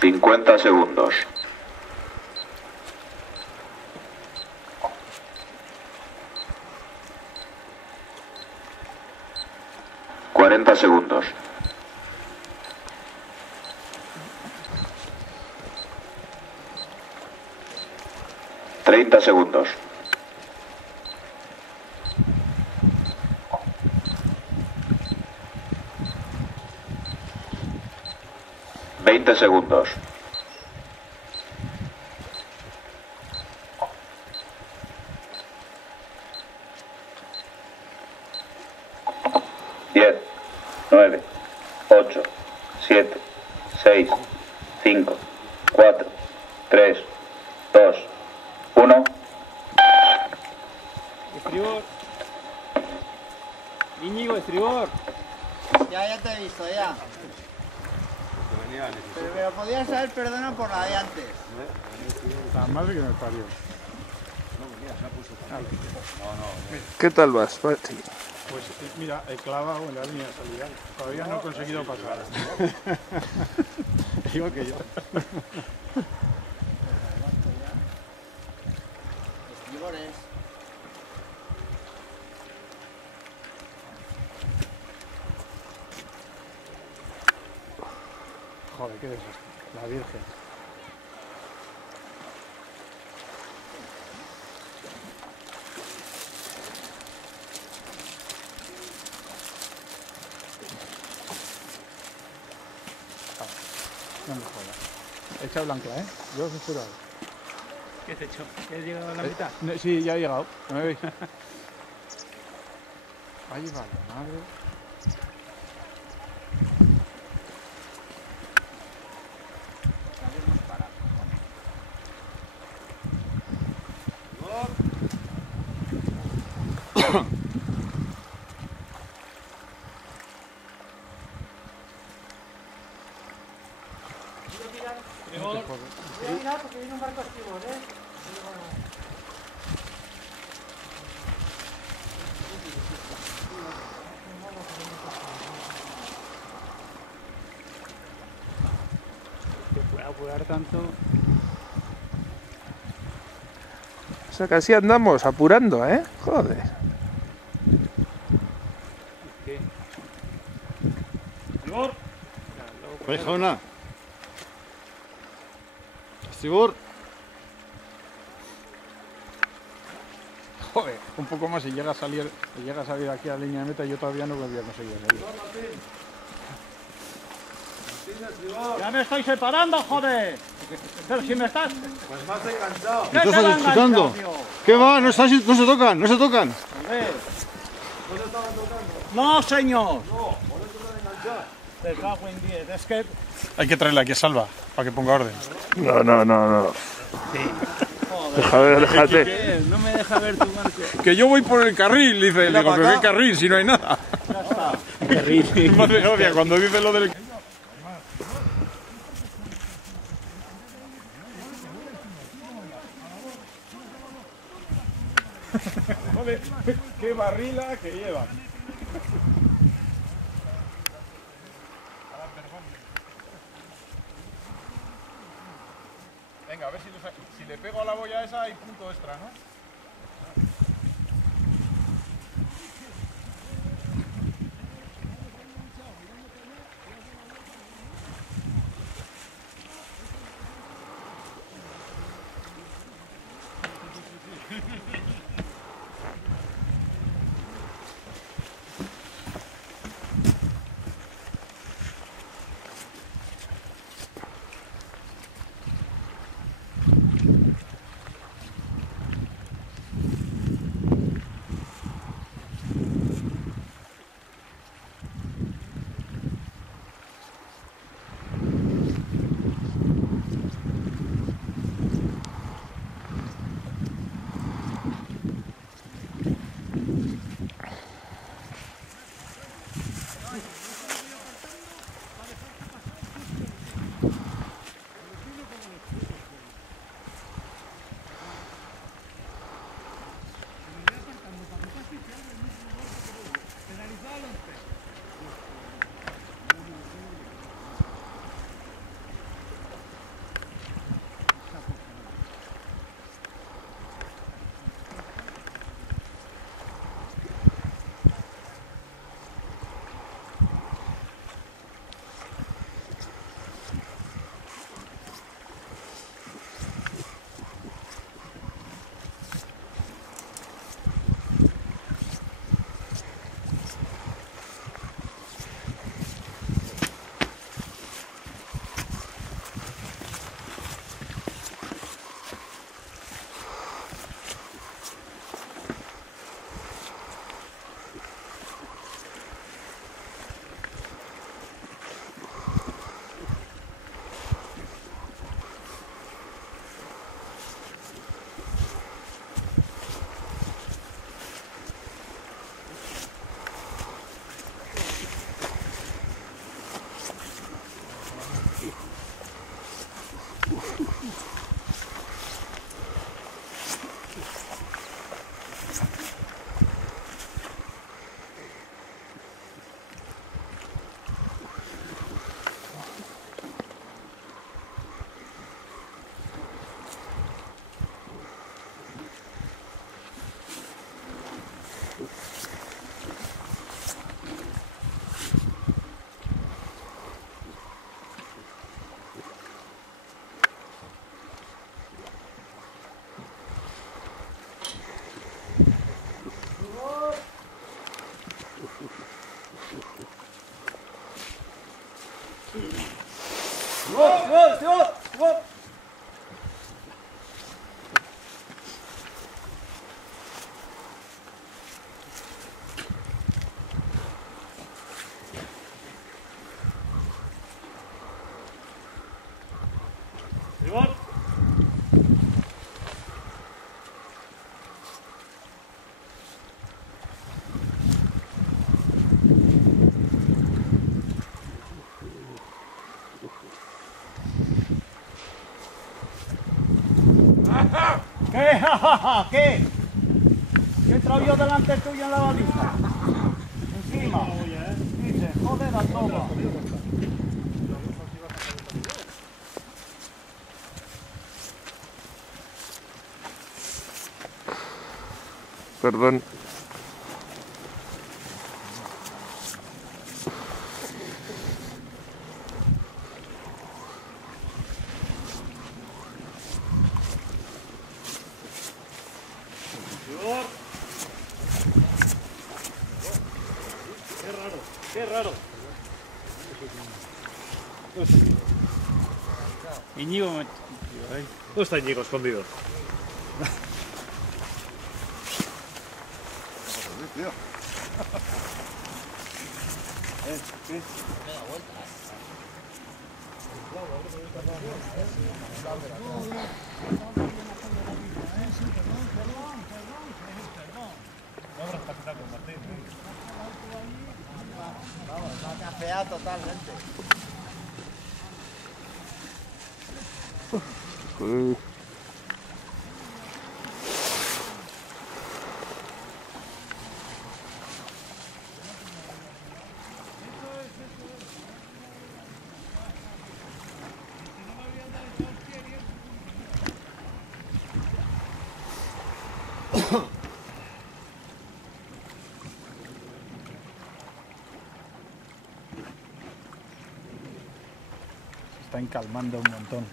50 segundos. 40 segundos. 30 segundos. 20 segundos. 10, 9, 8, 7, 6, 5, 4, 3, 2, 1. Estribor. Íñigo, estribor. Ya te he visto, ya. Pero podías haber perdonado por la de antes. La madre que me parió. ¿Qué tal vas, Pachi? Pues mira, he clavado en la línea de salida. Todavía no he conseguido pasar. Igual que yo. Estribores. Joder, qué desastre. La Virgen. No me jodas. Echa blanca, ¿eh? Yo os he jurado. ¿Qué has hecho? ¿Has llegado a la mitad? Sí, ya he llegado. ¿No me veis? Ahí va la madre. Cuidado porque viene un barco estribor, ¿eh? Que pueda apurar tanto. O sea, que así andamos, apurando, ¿eh? Joder. ¿Qué? Estribor. Rejona. Estribor. Joder, un poco más y llega a salir aquí a la línea de meta y yo todavía no voy a conseguir salir. ¡Ya me estoy separando, joder! Pero si me estás... Pues más de cansado. ¿Qué te va enganchado, tío? ¿Qué va? No se tocan, no se tocan. Joder. ¿No se estaban tocando? ¡No, señor! No, por eso se han enganchado. Te cago en 10, es que... Hay que traerle aquí a Salva, para que ponga orden. No. Déjate. No me deja ver tu barco. Que yo voy por el carril, dice él. Digo, pero ¿qué carril? Si no hay nada. Ya está. Me hace gracia cuando dice lo del... Joder, qué barrila que llevan. Venga, a ver si le pego a la boya esa hay punto extra, ¿no? ¿Qué? ¿Qué? ¿Qué he entrado yo delante tuyo en la baliza? Encima. Dice, joder, la toma. Perdón. Qué raro. Íñigo, ¿Dónde está Íñigo escondido? Se está encalmando un montón.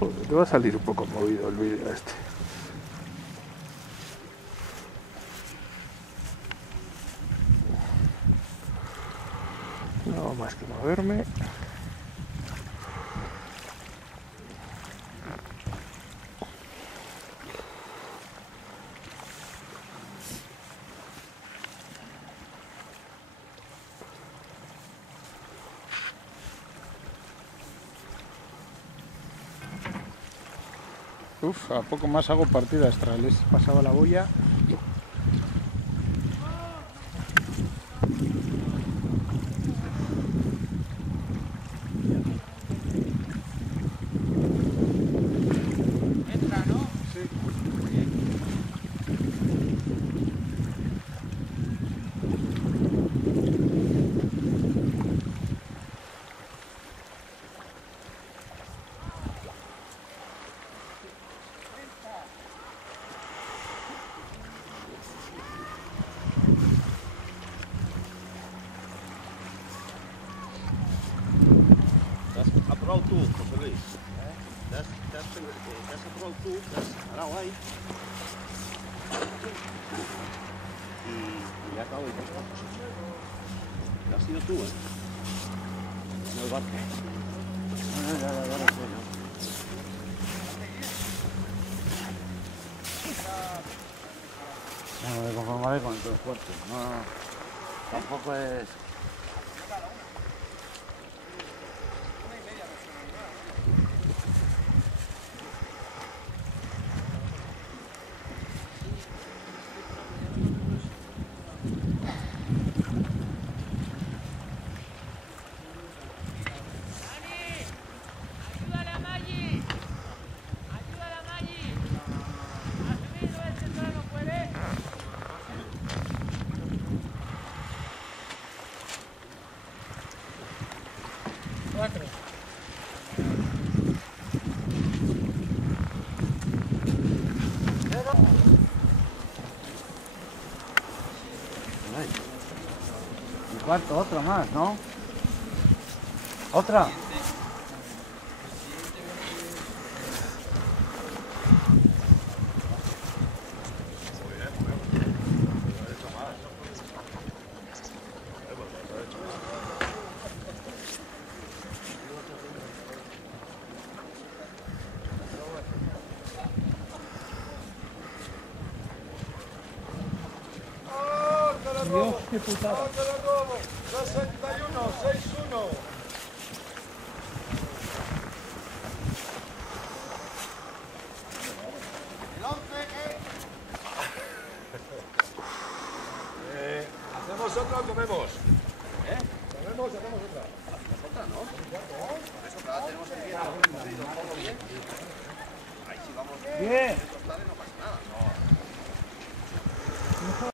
Joder, te va a salir un poco movido el vídeo este. No más que moverme. Uf, a poco más hago partida extra. Les pasaba la boya. Has probado tú, José Luis. ¿Te has probado tú? ¿Te has parado ahí? Y ya acabo de decir, ¿lo has sido tú, No el barco. Ya lo sé, ¿no? No me conformaré con el transporte. No, tampoco es... ¿Cuánto? Otra más, ¿no? ¿Otra? Dios, qué putada. 61, 61. El 11, ¿Hacemos otro o comemos?